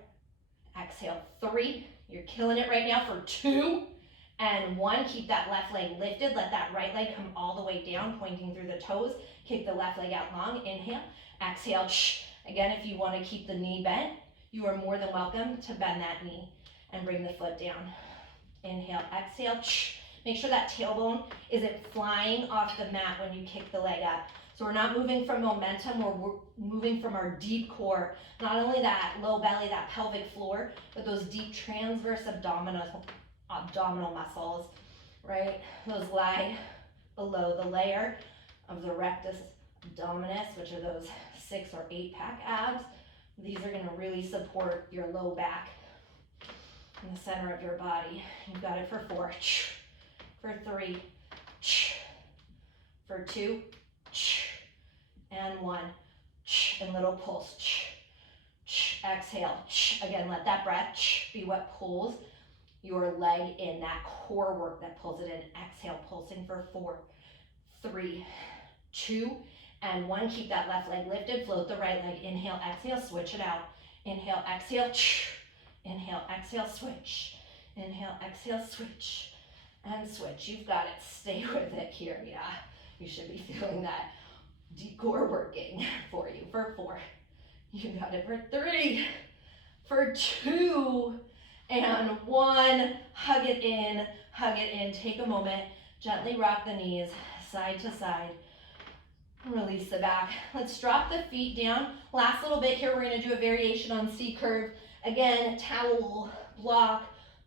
exhale, 3. You're killing it right now for 2 and 1. Keep that left leg lifted. Let that right leg come all the way down, pointing through the toes. Kick the left leg out long. Inhale, exhale. Again, if you want to keep the knee bent, you are more than welcome to bend that knee and bring the foot down. Inhale, exhale. Make sure that tailbone isn't flying off the mat when you kick the leg up. So we're not moving from momentum, we're moving from our deep core. Not only that low belly, that pelvic floor, but those deep transverse abdominal muscles, right? Those lie below the layer of the rectus abdominis, which are those 6 or 8 pack abs. These are going to really support your low back in the center of your body. You've got it for 4, for 3, for 2, and 1, and little pulse. Exhale. Again, let that breath be what pulls your leg in, that core work that pulls it in. Exhale, pulsing for 4, 3, 2, and 1. Keep that left leg lifted. Float the right leg. Inhale, exhale, switch it out. Inhale, exhale, inhale, exhale, switch. Inhale, exhale, switch, and switch. You've got it. Stay with it here. Yeah, you should be feeling that deep core working for you. For 4, You got it for 3, for 2, and 1. Hug it in, hug it in. Take a moment, gently rock the knees side to side. Release the back. Let's drop the feet down. Last little bit here, we're gonna do a variation on C curve. Again, towel, block,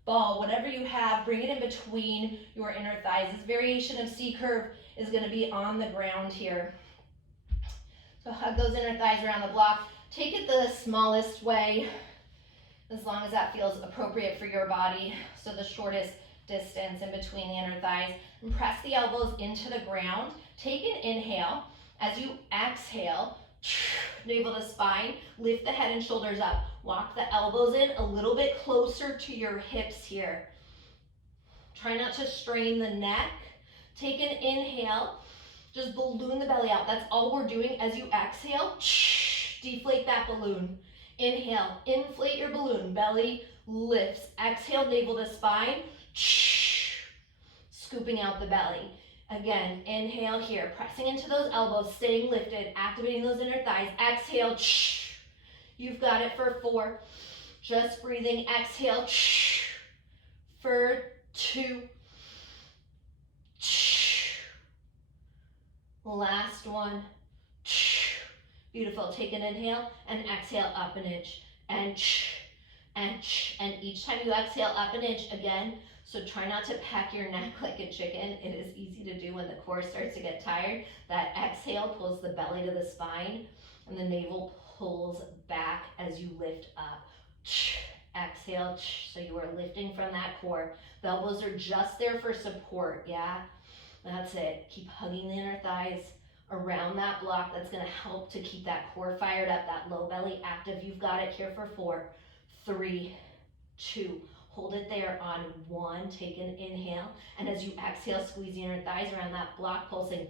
ball, whatever you have, bring it in between your inner thighs. This variation of C curve is gonna be on the ground here. So hug those inner thighs around the block. Take it the smallest way, as long as that feels appropriate for your body. So the shortest distance in between the inner thighs. And press the elbows into the ground. Take an inhale. As you exhale, navel to spine, lift the head and shoulders up. Walk the elbows in a little bit closer to your hips here. Try not to strain the neck. Take an inhale. Just balloon the belly out. That's all we're doing. As you exhale, deflate that balloon. Inhale, inflate your balloon. Belly lifts. Exhale, navel to spine. Scooping out the belly. Again, inhale here, pressing into those elbows, staying lifted, activating those inner thighs. Exhale, you've got it for 4. Just breathing, exhale, for 2. Last one. Beautiful, take an inhale and exhale up an inch. And each time you exhale up an inch again. So try not to peck your neck like a chicken. It is easy to do when the core starts to get tired. That exhale pulls the belly to the spine and the navel pulls back as you lift up. Exhale, so you are lifting from that core. The elbows are just there for support, yeah? That's it. Keep hugging the inner thighs around that block. That's gonna help to keep that core fired up, that low belly active. You've got it here for 4, 3, 2. Hold it there on 1, take an inhale, and as you exhale, squeeze the inner thighs around that block, pulsing.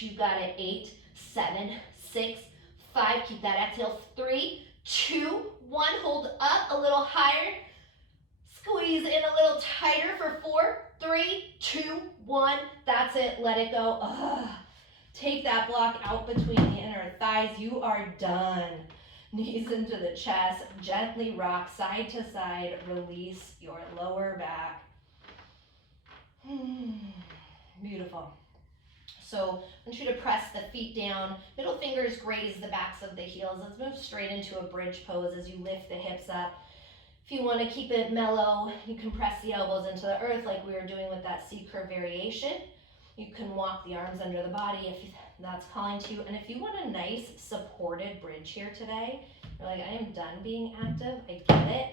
You've got it, 8, 7, 6, 5, keep that exhale, 3, 2, 1, hold up a little higher, squeeze in a little tighter for 4, 3, 2, 1, that's it, let it go. Take that block out between the inner thighs, you are done. Knees into the chest, gently rock side to side, release your lower back. Beautiful. So I want you to press the feet down, middle fingers graze the backs of the heels. Let's move straight into a bridge pose as you lift the hips up. If you want to keep it mellow, you can press the elbows into the earth like we were doing with that C curve variation. You can walk the arms under the body if that's calling to you. And if you want a nice supported bridge here today, you're like, I am done being active, I get it.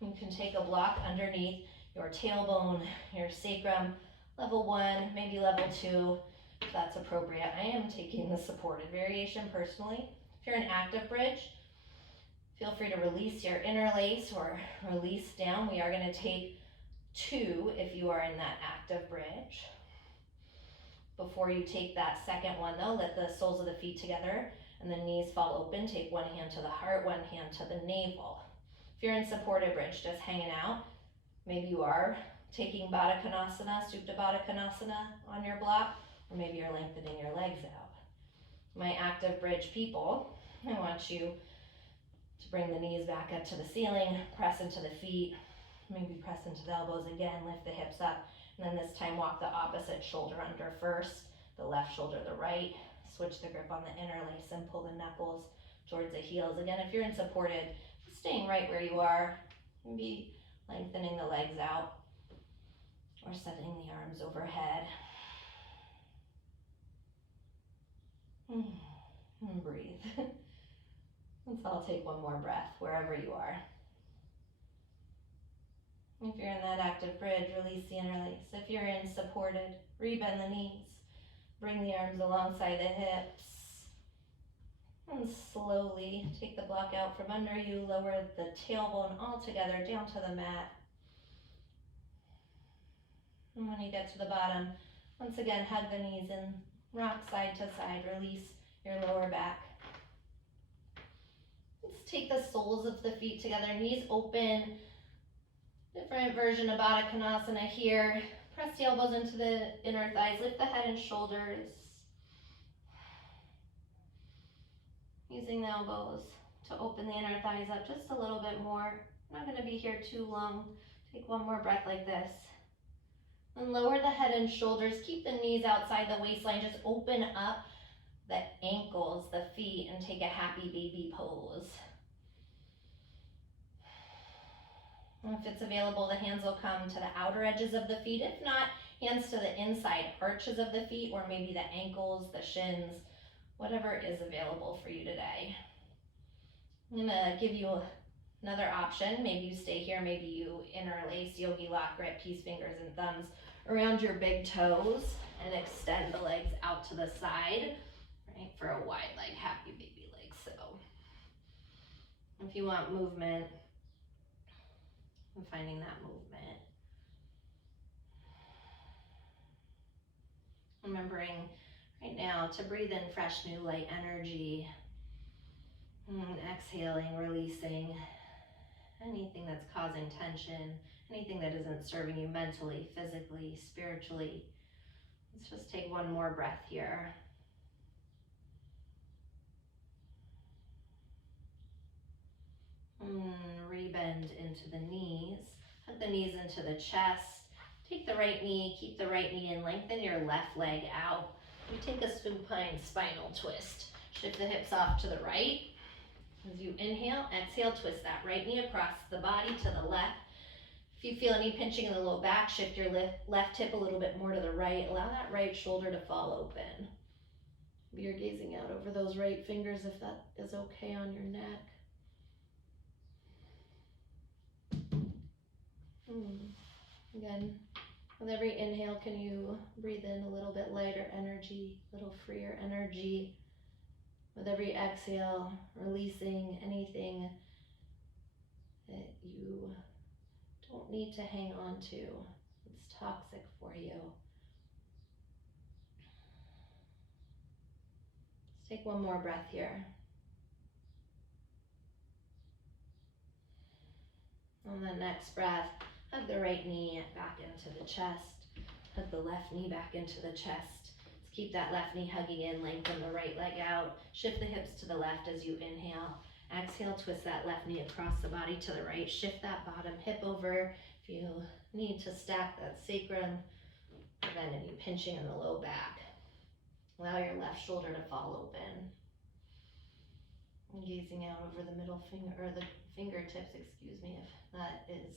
You can take a block underneath your tailbone, your sacrum, level 1, maybe level 2, if that's appropriate. I am taking the supported variation personally. If you're an active bridge, feel free to release your interlace or release down. We are going to take 2 if you are in that active bridge. Before you take that second one though, let the soles of the feet together and the knees fall open. Take one hand to the heart, one hand to the navel. If you're in supported bridge, just hanging out, maybe you are taking Baddha Konasana, Supta Baddha Konasana on your block, or maybe you're lengthening your legs out. My active bridge people, I want you to bring the knees back up to the ceiling, press into the feet, maybe press into the elbows again, lift the hips up. And then this time walk the opposite shoulder under first, the left shoulder the right. Switch the grip on the interlace and pull the knuckles towards the heels. Again, if you're in supported, staying right where you are, maybe lengthening the legs out or setting the arms overhead. And breathe. Let's all take one more breath wherever you are. If you're in that active bridge, release the interlace. If you're in supported, rebend the knees. Bring the arms alongside the hips. And slowly take the block out from under you. Lower the tailbone all together down to the mat. And when you get to the bottom, once again, hug the knees and rock side to side. Release your lower back. Let's take the soles of the feet together, knees open. Different version of Baddha Konasana here. Press the elbows into the inner thighs, lift the head and shoulders. Using the elbows to open the inner thighs up just a little bit more. I'm not going to be here too long. Take one more breath like this. And lower the head and shoulders. Keep the knees outside the waistline. Just open up the ankles, the feet, and take a happy baby pose. And if it's available, the hands will come to the outer edges of the feet. If not, hands to the inside arches of the feet, or maybe the ankles, the shins, whatever is available for you today. I'm gonna give you another option. Maybe you stay here, maybe you interlace yogi lock, grip peace fingers and thumbs around your big toes and extend the legs out to the side, right, for a wide leg, happy baby leg. So if you want movement, I'm finding that movement. Remembering right now to breathe in fresh, new, light energy. And exhaling, releasing anything that's causing tension, anything that isn't serving you mentally, physically, spiritually. Let's just take one more breath here. Rebend into the knees. Hug the knees into the chest. Take the right knee, keep the right knee in, lengthen your left leg out. You take a supine spinal twist. Shift the hips off to the right. As you inhale, exhale, twist that right knee across the body to the left. If you feel any pinching in the low back, shift your left hip a little bit more to the right. Allow that right shoulder to fall open. Maybe you're gazing out over those right fingers if that is okay on your neck. Again, with every inhale, can you breathe in a little bit lighter energy, a little freer energy? With every exhale, releasing anything that you don't need to hang on to. It's toxic for you. Let's take one more breath here. On the next breath, hug the right knee back into the chest. Hug the left knee back into the chest. Keep that left knee hugging in, lengthen the right leg out. Shift the hips to the left as you inhale. Exhale, twist that left knee across the body to the right. Shift that bottom hip over. If you need to stack that sacrum, prevent any pinching in the low back. Allow your left shoulder to fall open. And gazing out over the middle finger, or the fingertips, excuse me, if that is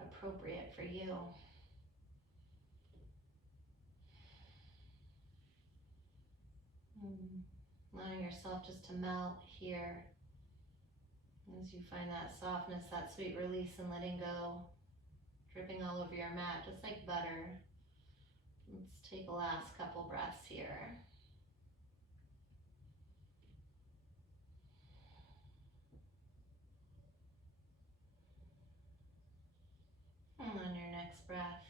appropriate for you. Allowing yourself just to melt here as you find that softness, that sweet release and letting go, dripping all over your mat just like butter. Let's take a last couple breaths here. And on your next breath,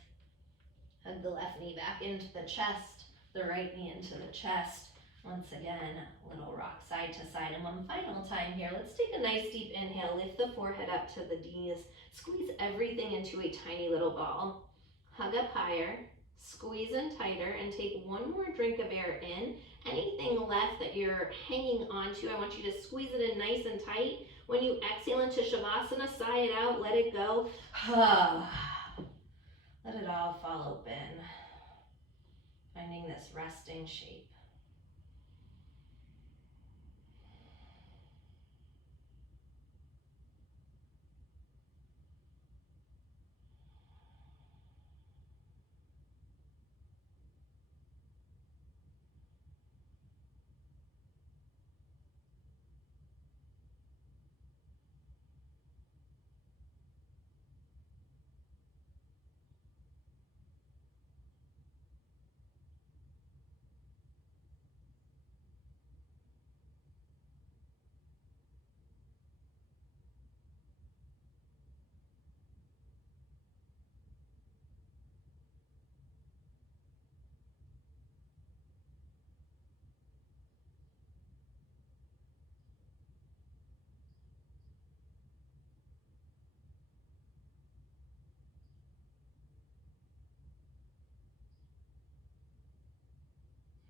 hug the left knee back into the chest, the right knee into the chest. Once again, little rock side to side. And one final time here, let's take a nice deep inhale. Lift the forehead up to the knees. Squeeze everything into a tiny little ball. Hug up higher, squeeze in tighter, and take one more drink of air in. Anything left that you're hanging on to, I want you to squeeze it in nice and tight. When you exhale into Shavasana, sigh it out, let it go. Let it all fall open. Finding this resting shape.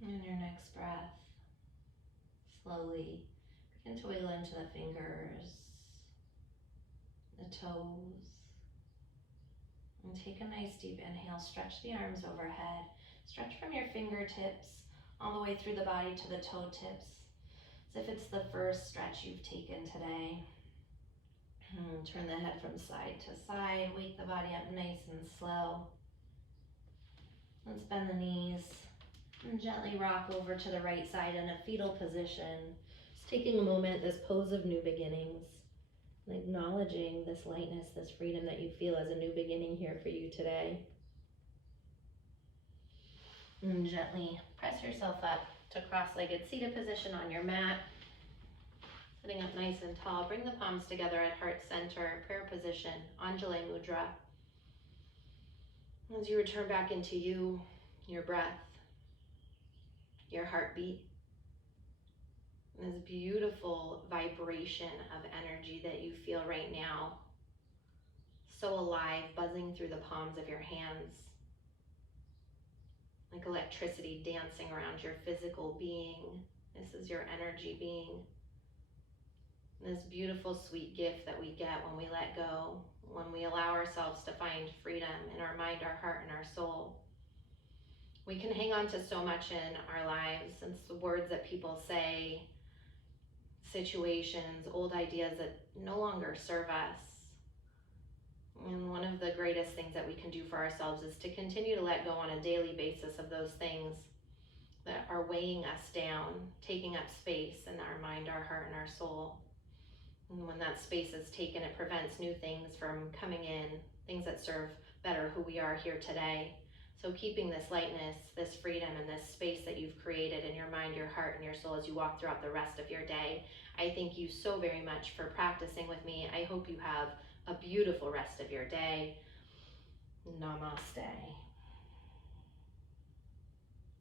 And your next breath, slowly Begin to wiggle into the fingers, the toes. And take a nice deep inhale, stretch the arms overhead. Stretch from your fingertips all the way through the body to the toe tips, as if it's the first stretch you've taken today. Turn the head from side to side, wake the body up nice and slow. Let's bend the knees and gently rock over to the right side in a fetal position. Just taking a moment, this pose of new beginnings, and acknowledging this lightness, this freedom that you feel as a new beginning here for you today. And gently press yourself up to cross-legged seated position on your mat. Sitting up nice and tall, bring the palms together at heart center, prayer position, Anjali Mudra. As you return back into you, your breath, your heartbeat, and this beautiful vibration of energy that you feel right now, so alive, buzzing through the palms of your hands, like electricity dancing around your physical being. This is your energy being. This beautiful, sweet gift that we get when we let go, when we allow ourselves to find freedom in our mind, our heart, and our soul. We can hang on to so much in our lives, and it's the words that people say, situations, old ideas that no longer serve us. And one of the greatest things that we can do for ourselves is to continue to let go on a daily basis of those things that are weighing us down, taking up space in our mind, our heart, and our soul. And when that space is taken, it prevents new things from coming in, things that serve better who we are here today. So keeping this lightness, this freedom, and this space that you've created in your mind, your heart, and your soul as you walk throughout the rest of your day. I thank you so very much for practicing with me. I hope you have a beautiful rest of your day. Namaste.